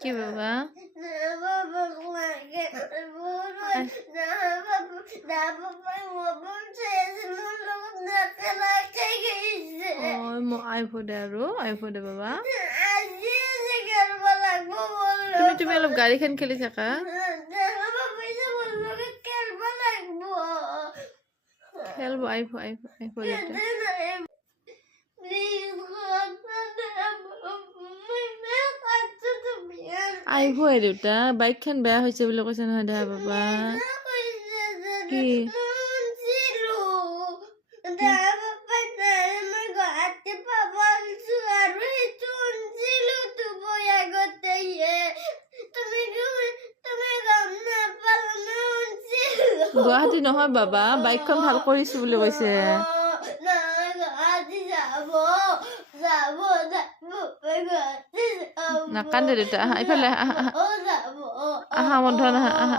কি বাবা আইফোদে আৰু আইফোদে বাবা তুমি অলপ গাড়ীখন খেলি থাকা খেলব আইফো আইফো দেউতা বাইকখন বেয়া হৈছে বুলি কৈছে নহয় দে বাবা কি গুৱাহাটী নহয় বাবা বাইকখন ভাল কৰিছো বুলি কৈছে নাকান্দে দেউতা আহা ইফালে আহা বন্ধ আহা